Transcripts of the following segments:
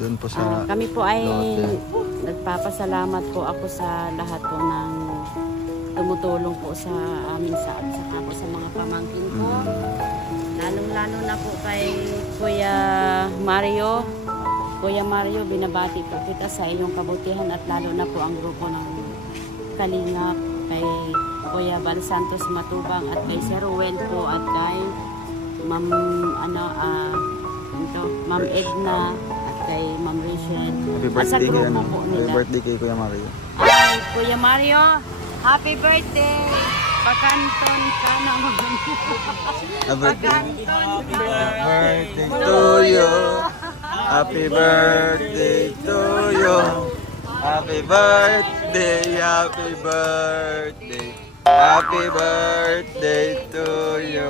doon po sa kami po ay lote. nagpapasalamat po ako sa lahat po ng tumutulong po sa amin at saka po sa mga pamangkin ko. Lalong-lalo na po kay Kuya Mario. Kuya Mario, binabati po kita sa iyong kabutihan at lalo na po ang grupo ng Kalingap, kay Kuya Bal Santos Matubang at kay Sir Ruel po at kay Ma'am Ma'am Edna at kay Ma'am Rachel. At sa grupo po nila. Happy birthday kay Kuya Mario. Ay, Kuya Mario, happy birthday! Pakanton ka na Birthday to you. Happy birthday to you. Happy birthday, happy birthday. Happy birthday to you.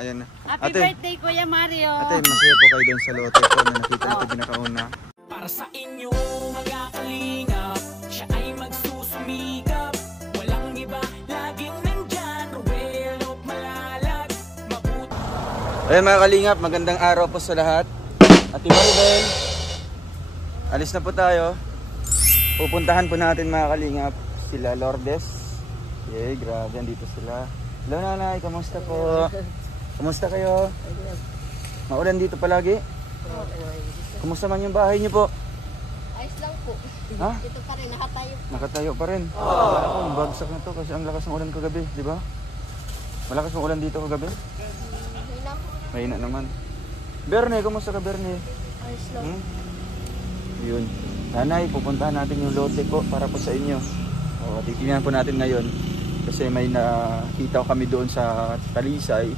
Ayan na. Happy birthday, Kuya Mario. Ate, masaya po kayo doon sa lote po na nakita natin pinakauna. Para sa inyo mga kalingap, siya ay magsusumikap. Walang iba, laging nandyan. Ruelo, malalag, mabuti. Ayan mga kalingap, magandang araw po sa lahat. Ate Maribel, alis na po tayo. Pupuntahan po natin mga kalingap sila Lourdes. Yay, grabe, andito sila. Hello nanay, kamusta po? Kamusta kayo? Maulan dito palagi? Kumusta man yung bahay niyo po? Ayos lang po. Ha? Dito pa rin, nakatayo. Nakatayo pa rin. Ako, bagsak na to kasi ang lakas ng ulan kagabi, di ba? Malakas ng ulan dito kagabi? Mahina po. Mahina naman. Berne, kumusta ka Berne? Ayos lang. Yun. Nanay, pupuntahan natin yung lote po para po sa inyo. O, titingnan po natin ngayon. Kasi may nakita kami doon sa Talisay.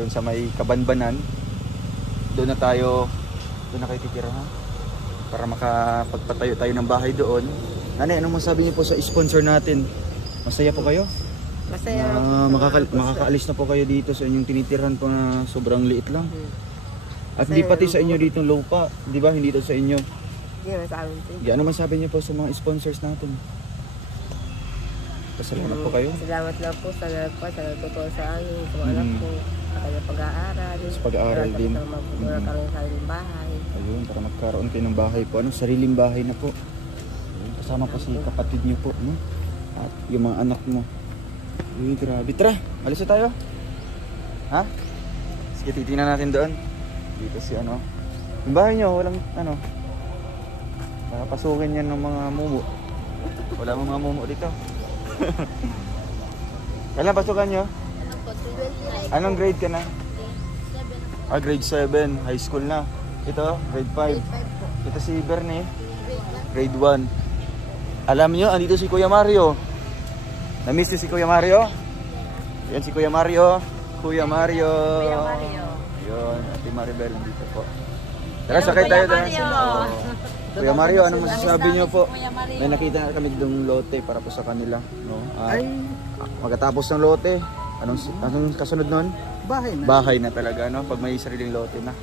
Doon sa may Kabanbanan. Doon na kayo titira ha? Para makapagpatayo tayo ng bahay doon. Nanay, anong masabi niyo po sa sponsor natin? Masaya po kayo? Masaya. Makakaalis na po kayo dito sa inyong tinitirhan po na sobrang liit lang. At hindi pati sa inyo dito lupa, di ba? Hindi daw sa inyo. Hindi naman sa amin po. Ano masabi niyo po sa mga sponsors natin? Pasalamat po kayo. Salamat lang po sa nagtutulong sa amin, sa mga anak ko, sa kanyang pag-aaral. Sa pag-aaral din. Para magkaroon sa ating bahay. Ayun, para magkaroon kayo ng bahay po. Sariling bahay na po. Ayun, kasama po si kapatid niyo po. No? At yung mga anak mo. Ayun, grabe. Tara, alis na tayo. Ha? Sige, titingnan natin doon. Dito si ano. Yung bahay niyo, walang ano. Pasukin yan ng mga mumu. Wala mga mumu dito. Kailan pasukan nyo? Anong grade ka na? Grade 7. High school na. Ito, grade 5. Ito si Berne. Grade 1. Alam nyo, andito si Kuya Mario. Na-miss nyo si Kuya Mario? Yan si Kuya Mario. Kuya Mario. Yun, Ate Maribel nandito po. Tara, sakay tayo doon. Kuya Mario, anong masasabi niyo po? May nakita na kami ng lote para po sa kanila, no? Pagkatapos ng lote, anong kasunod nun? Bahay na. Bahay na talaga, no? Pag may sariling lote na.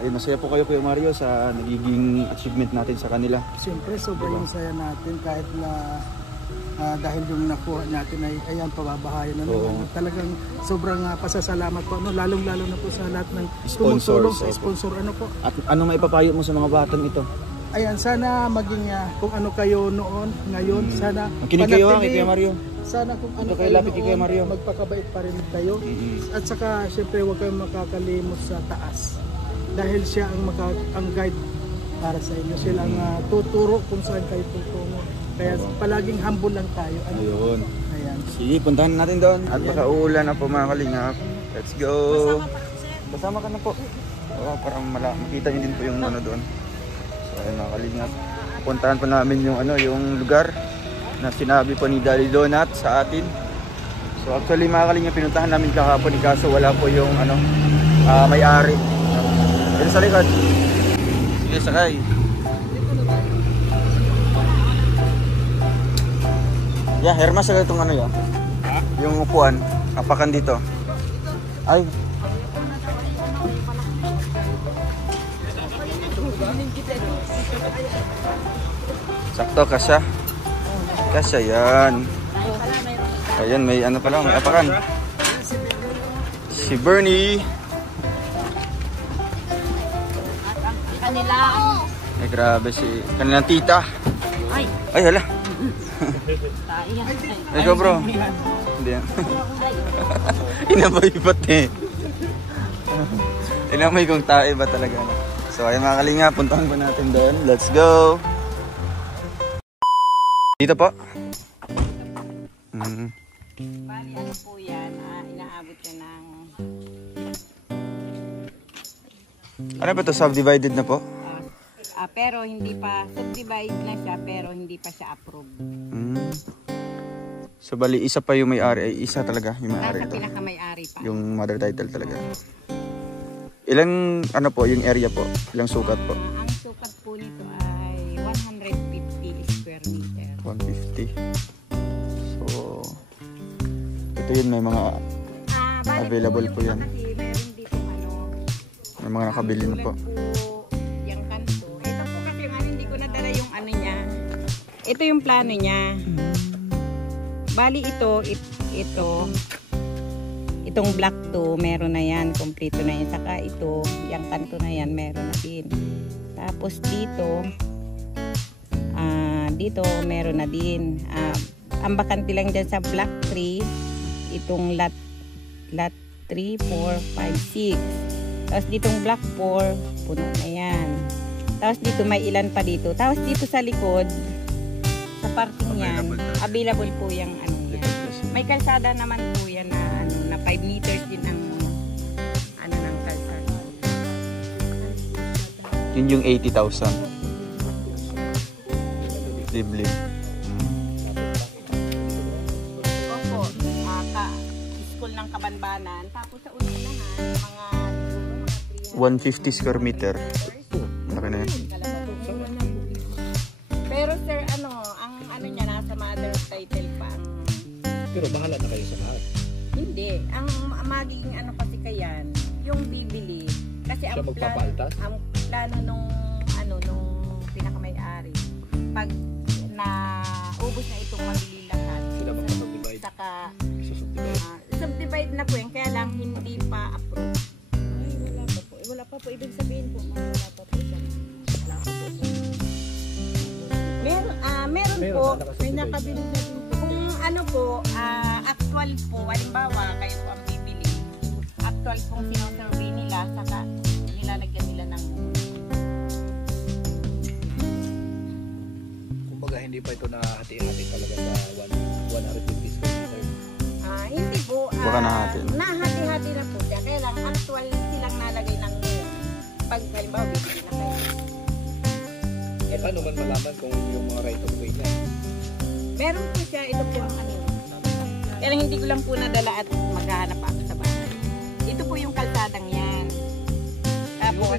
Ayun, masaya po kayo Kuya Mario sa nagiging achievement natin sa kanila. Siyempre, sobrang saya natin kahit na dahil yung nakuha natin ay ayan, pababahayan na naman. Talagang sobrang pasasalamat po. Lalong-lalo na po sa lahat ng tumutulong sa sponsor. Ano po? At ano maipapayo mo sa mga batang ito? Ayan, sana maging kung ano kayo noon, ngayon, sana makinig kayo kay Kuya Mario. Sana kung ano kayo noon, magpakabait pa rin kayo. At saka, syempre, huwag kayong makakalimot sa taas. Dahil siya ang guide para sa inyo. Sila ang tuturo kung saan kayo tutungo. Kaya palaging humble lang tayo. Ayun. Ayan. Sige, puntahan natin doon. At baka uulan na po mga kalingap. Let's go. Basama ka na po. Para makita niyo din po yung ano doon. So ayun mga kalingap. Puntahan po namin yung yung lugar na sinabi po ni Daddy Donut sa atin. So actually mga kalingap, pinuntahan namin kahapon, kaso wala po yung may-ari. Ayun sa likod. Sige, sakay. Yeah, Hermas sa itong yan. Yung upuan, apakan dito. Ay. Sakto, kasya. Kasya yan. Ayan, may pala, may apakan. Si Bernie. kanila. Ay, grabe si kanilang tita. Ay, Ay, hala. tayo yan. Ay, ikaw bro. Hindi yan. Inamoy pati. Inamoy kong tae ba talaga? So ayun mga kalinga, puntahan po natin doon. Let's go! Dito po. Bali, ano po yan? Inaabot ka ng... Ano ba ito? Subdivided na po? pero hindi pa, subdivide na siya, pero hindi pa siya approved. So bali, isa pa yung may-ari. Ay, isa talaga yung may-ari Nasa ito. pinaka-may-ari pa. Yung mother title talaga. Ilang, ano po, yung area po? Ilang sukat po? Ang sukat po nito ay 150 square meter. 150. So, ito yun, may mga Bali available po yan. Kasi meron dito ano, May mga nakabili na po. yung kanto. Ito po kasi yung hindi ko nadala yung ano niya. Ito yung plano niya. Bali itong block 2, meron na yan, kompleto na yan. Saka ito, yung kanto na yan, meron na din. Tapos dito meron na din. Ang bakante lang dyan sa block 3, itong lot 3, 4, 5, 6. Tapos ditong block 4, puno na yan. Tapos dito may ilan pa dito. Tapos dito sa likod, sa parking yan, available po yung ano yan. May kalsada naman po yan na ano, na 5 meters din ang ano ng kalsada. Yun yung 80,000. Liblib. Opo, school ng Kabanbanan. Tapos sa unahan, mga 150 square meter. Laki na yun. Pero sir, ang ano niya, nasa mother title pa. Pero bahala na kayo sa lahat. Hindi. Ang magiging ano kasi kayan, yung bibili. Kasi Siya magpapaaltas? ang plano nung pinakamay-ari, pag naubos na itong mabili lahat, Sila magpapag-divide. saka Isa-subdivide. subdivide na po yan, kaya lang hindi pa approved. Ay, wala pa po. Wala pa po. Ibig sabihin po, wala pa po siya. Wala pa po siya. Meron po, may nakabili na din po. Kung ano po, actual po, halimbawa, kayo po ang bibili, actual pong sinosurvey nila, saka nilalagyan nila ng Kumbaga hindi pa ito nahati-hati talaga sa 150 square meter. hindi po, Baka nahati. nahati-hati na po siya. Kaya lang, actual silang nalagay ng pag halimbawa, bibili na kayo. Eh paano man malaman kung yung mga right of way niya? Meron po siya, ito po ang ano. Kaya lang hindi ko lang po nadala at maghahanap ako sa bahay. Ito po yung kalsadang yan. Tapos,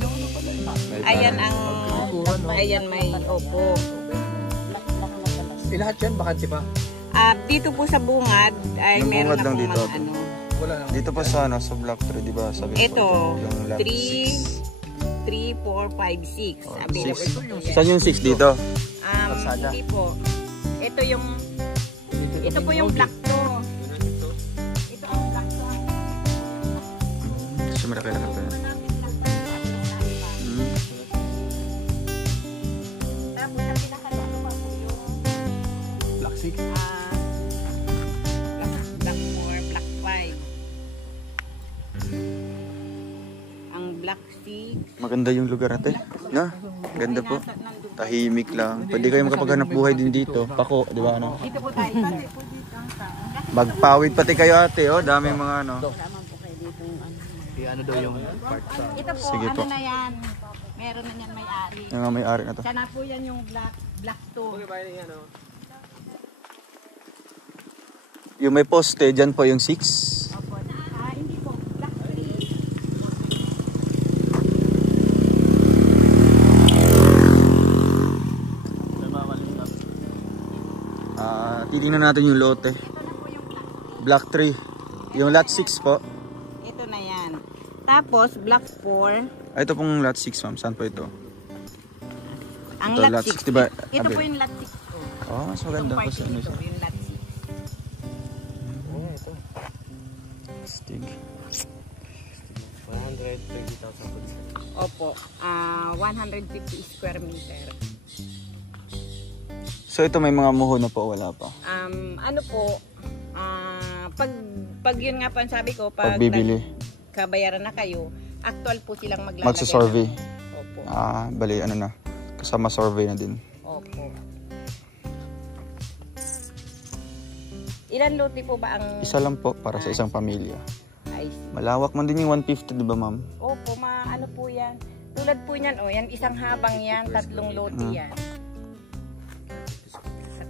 ayan ang, ayan may opo. Lahat yan, bakante pa? Dito po sa bungad, ay Yung meron bungad na lang po dito. mga ano. Wala na. Dito pa sa sa block 3, di ba? Sabi ko Ito, yung lot 3, 4, 5, 6. Sabi na po. 6. Saan yung 6 dito? Hindi po. Ito po yung block 2. Ito ang block 2. Siyempre kailangan pa yan. Tapos ang pinakalato pa po yung Block 6. block 4, block 5. Ang block 6. Maganda yung lugar natin. No? Ganda po. Tahimik lang. Pwede kayo makapaghanap buhay din dito. Pako, di ba ano? Dito po tayo. Kasi po dito ang Magpawid pati kayo ate, oh. Daming mga ano. Ano daw yung part sa... Ito po, Sige ano po. na yan. Meron na yan may-ari. Yung mga may-ari na to. Siya na po yan yung block 2. Yung may poste, dyan po yung 6. Opo. Hindi po. Block 3. Titingnan natin yung lote. Ito na po yung Block block 3. Yung lot 6 po. 3. Ito na yan. Tapos, block 4. Ito pong lot 6, ma'am. Saan po ito? Ang Ito, lot lot 6. 6, diba? Ito po Abi. yung lot 6 po. Oh, mas maganda po sa ano Ito siya. yung lot 6. Stig. 130,000 po. Opo, 150 square meter. So ito may mga muho na po, wala pa. Ano po, pag yun nga po ang sabi ko, pag Pagbibili. kabayaran na kayo, actual po silang maglalagay. Magsa-survey. Opo. Bali ano na. Kasama survey na din. Opo. Ilan lote po ba ang... Isa lang po para sa isang pamilya. Ay, see. Malawak man din yung 150, di ba ma'am? Opo, ano po yan. Tulad po yan, yan isang habang yan, 3 lote yan.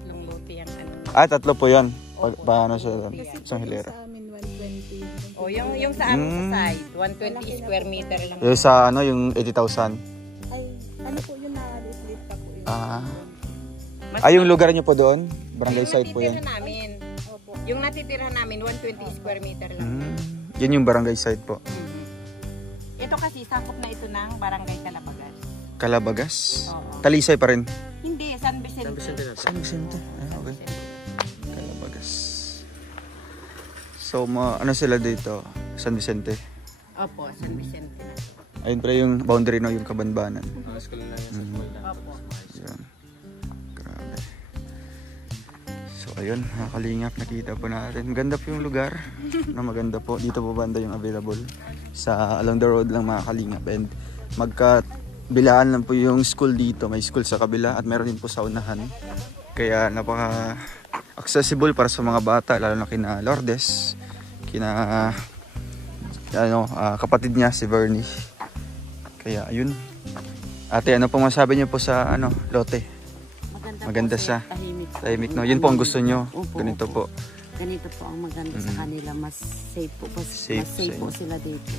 3 lote yan. Tatlo po yan. Paano siya? Isang hilera. Sa amin 120. Yung sa amin sa side, 120 square meter lang. Yung sa yung 80,000. Ay, ano po yun, na-lit pa po yun. Yung lugar niyo po doon? Barangay site po yan. Namin. Opo. Yung natitirahan namin, 120 square meter lang. Yan yung barangay site po. Ito kasi, sakop na ito ng Barangay Calabagas. Calabagas? Oo. Talisay pa rin? Hindi, San Vicente. San Vicente. Okay. Calabagas. So, ano sila dito? San Vicente? Opo, San Vicente. Ayun pala yung boundary no, yung Kabanbanan. School lang yan sa school lang. Opo. Yan. Grabe. So, ayun, mga kalingap, nakita po natin. Maganda po yung lugar. Maganda po. Dito po banda yung available. Sa along the road lang mga kalingap. And magkabilaan lang po yung school dito. May school sa kabila at meron din po sa unahan. Kaya napaka accessible para sa mga bata, lalo na kina Lourdes, kina kapatid niya si Bernie. Kaya ayun. Ate, ano pong masabi niyo po sa lote? Maganda siya. Tahimik no. Yun po ang gusto niyo. Ganito po. Ganito po ang maganda sa kanila. Mas safe po. Mas safe po sila dito.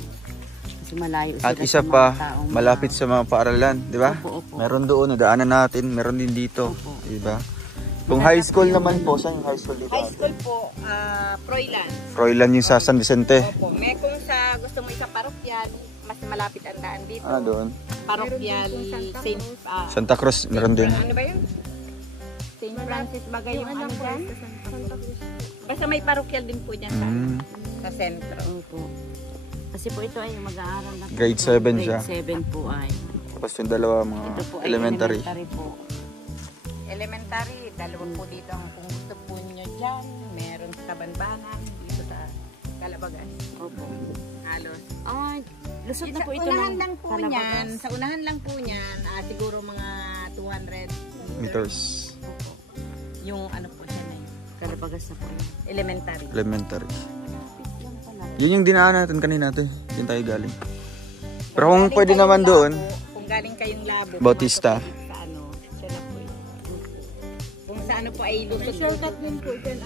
Kasi malayo sila. At isa sa pa, mga taong malapit sa mga paaralan, di ba? Opo. Meron doon, nadaanan natin. Meron din dito, di ba? Kung high school naman po, saan yung high school dito? High school po, Froilan. Froilan yung sa San Vicente. Opo, may kung sa gusto mo isa parokyal, mas malapit ang daan dito. Doon. Parokyal Santa Cruz, meron din. Ano ba yun? St. Francis bagay yung ano dyan? Basta may parokyal din po dyan sa sentro. Opo. Kasi po ito ay mag-aaral na. Grade 7 siya. Grade 7 po ay. Tapos yung dalawa mga Ito po ay elementary. po. Elementary, dalawa po dito ang kung gusto po nyo dyan. Meron sa Kabanbanan, dito sa Calabagas. Opo. Halos. Lusot na Sa po ito unahan ng lang po niyan, sa unahan lang po niyan, siguro mga 200 Meters. Opo. Yung ano po dyan eh. Calabagas na po yun. Elementary. Elementary. Malapit lang pala. Yun yung dinaan natin kanina ito. Yun tayo galing. Pero kung pwede naman doon, Kung galing kayong Labo. Bautista. Sa ano, siya na po yun. Kung sa ano po ay lusot-lusot din po dyan.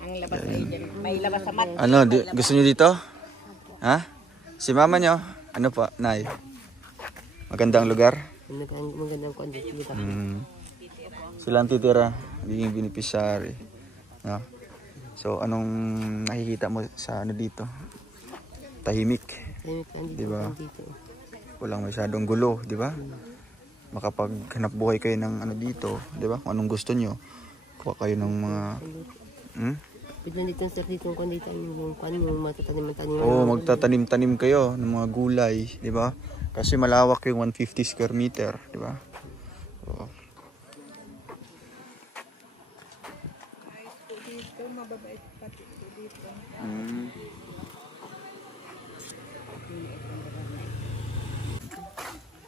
Ang labas ay dyan. May labas sa mat. Gusto niyo dito? Ha? Si mama niyo? Ano pa, Nay? Magandang lugar? Magandang kondisyon dito. Silang titira, naging beneficiary. No? So, anong nakikita mo sa dito? Tahimik. Di ba? Walang masyadong gulo, di ba? Makapaghanap buhay kayo ng dito, di ba? Kung anong gusto nyo. Kuha kayo ng mga... Pwede dito sir, dito kung dito yung matatanim-tanim. Oo, magtatanim-tanim kayo ng mga gulay, di ba? Kasi malawak yung 150 square meter, di ba? Oo. Dito, mababait pati dito.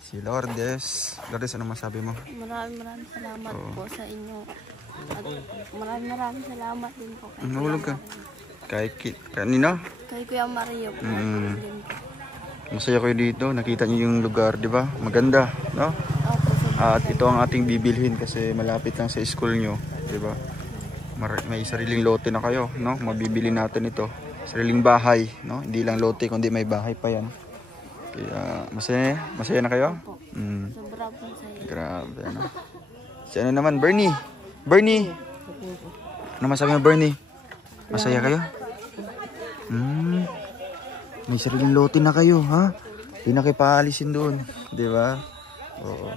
Si Lourdes. Lourdes, ano masabi mo? Maraming salamat po sa inyo. At maraming salamat din po kay Nahulog ka. Kanino? Kay Kuya Mario po. Masaya kayo dito. Nakita niyo yung lugar, di ba? Maganda, no? At ito ang ating bibilhin kasi malapit lang sa school nyo, di ba? May sariling lote na kayo, no? Mabibili natin ito. Sariling bahay, no? Hindi lang lote kundi may bahay pa yan. Kaya masaya na kayo? Sobra po sa inyo. Grabe, ano? Si ano naman, Bernie? Ano masabi mo, Bernie? Masaya kayo? May sariling lote na kayo, ha? Hindi na kayo paalisin doon, di ba? Oo.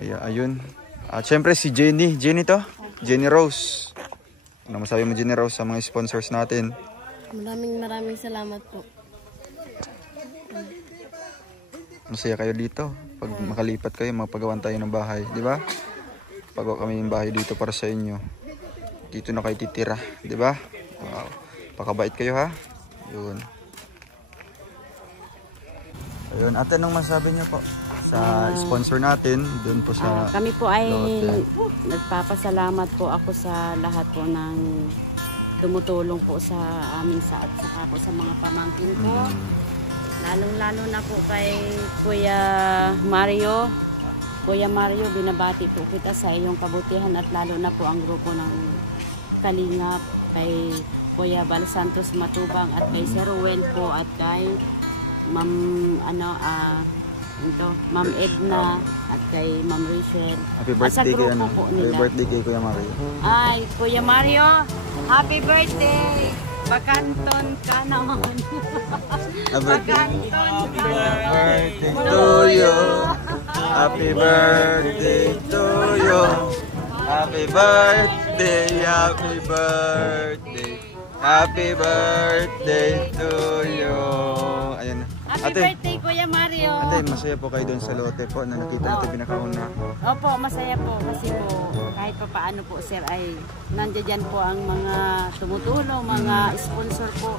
Kaya ayun. At syempre si Jenny to? Jenny Rose. Ano masabi mo, Jenny Rose, sa mga sponsors natin? Maraming salamat po. Masaya kayo dito. Pag makalipat kayo, magpagawan tayo ng bahay. Di ba? Pagawa kami ng bahay dito para sa inyo. Dito na kayo titira. Di ba? Wow. Pakabait kayo ha. Yun. Ayun. Ate, anong masabi niyo po sa sponsor natin? Doon po sa kami po ay Lotte. nagpapasalamat po ako sa lahat po ng tumutulong po sa amin sa at saka po sa mga pamangkin ko. Lalong-lalo na po kay Kuya Mario. Kuya Mario, binabati po kita sa iyong kabutihan at lalo na po ang grupo ng Kalingap, kay Kuya Bal Santos Matubang at kay Sir Ruel po at kay Ma'am Edna at kay Ma'am Rachel. Happy at sa birthday kay grupo po nila. Happy birthday kay Kuya Mario. Ay, Kuya Mario, happy birthday! Bakanton ka naman. Bakanton ka naman. To you. Happy birthday to you. Happy birthday, happy birthday. Happy birthday to you. Ayan na. Happy birthday, Kuya Mario. Ate, masaya po kayo doon sa Lotte po na nakita natin pinakauna. Opo, masaya po kasi po kahit pa paano po sir ay nandiyan po ang mga tumutulong, mga sponsor po.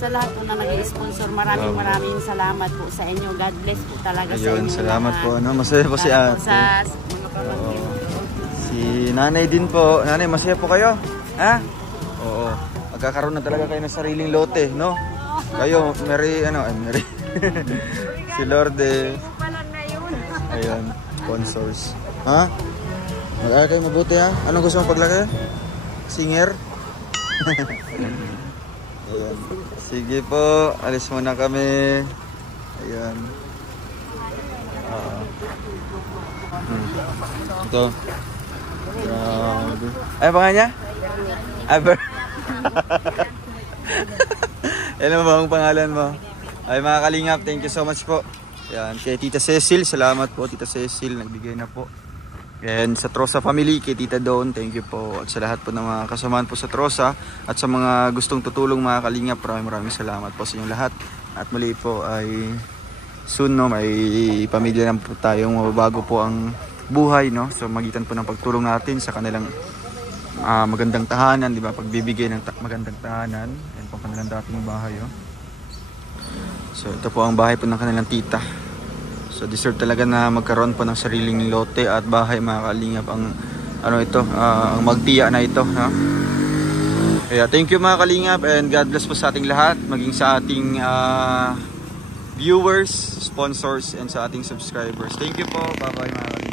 Sa lahat po na nag-i-sponsor, maraming salamat po sa inyo. God bless po talaga sa Ayun, inyo. salamat po. No? Masaya po si ate. Sa mga pamangkin. Si nanay din po. Nanay, masaya po kayo? Ha? Oo. Magkakaroon na talaga kayo ng sariling lote, no? Kayo, Mary. Si Lorde. Ayun, sponsors. Ha? Mag-aaral kayo mabuti ha? Anong gusto mong paglaki? Singer? Ayun. Sige po, alis muna kami. Ayun. Ito. Grabe. Ay, pangalan niya? Aber. Ano ba ang pangalan mo? Ay, mga Kalingap, thank you so much po. Yan, kay Tita Cecil, salamat po Tita Cecil, nagbigay na po. And sa Trosa family, kay Tita Dawn, thank you po. At sa lahat po ng mga kasamahan po sa Trosa at sa mga gustong tutulong mga Kalingap, maraming salamat po sa inyong lahat. At muli po ay soon, no, may pamilya na po tayong mababago po ang buhay, no? So magitan po ng pagtulong natin sa kanilang magandang tahanan, di ba? Pagbibigay ng magandang tahanan. Yan po kanilang dating bahay, oh. So ito po ang bahay po ng kanilang tita. So deserve talaga na magkaroon po ng sariling lote at bahay mga Kalingap ang ang magtiya na ito, ha? Kaya thank you mga Kalingap and God bless po sa ating lahat, maging sa ating viewers, sponsors and sa ating subscribers. Thank you po. Bye bye mga Kalingap.